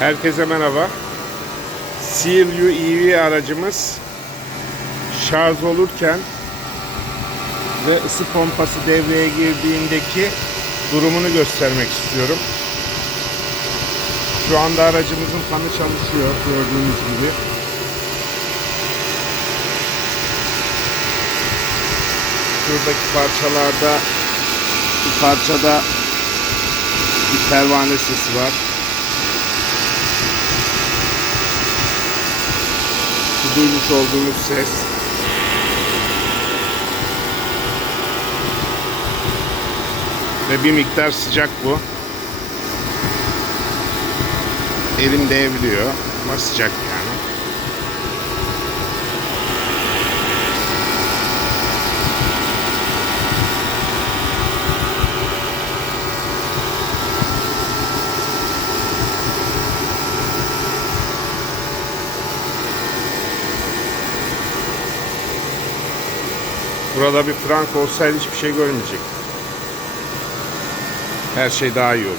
Herkese merhaba. CLU EV aracımız şarj olurken ve ısı pompası devreye girdiğindeki durumunu göstermek istiyorum. Şu anda aracımızın fanı çalışıyor gördüğünüz gibi. Şuradaki parçalarda bir parçada bir pervane sesi var. Duymuş olduğunuz ses. Ve bir miktar sıcak bu. Elim değebiliyor ama sıcak yani. Burada bir frank olsaydı hiçbir şey görmeyecek. Her şey daha iyi olur.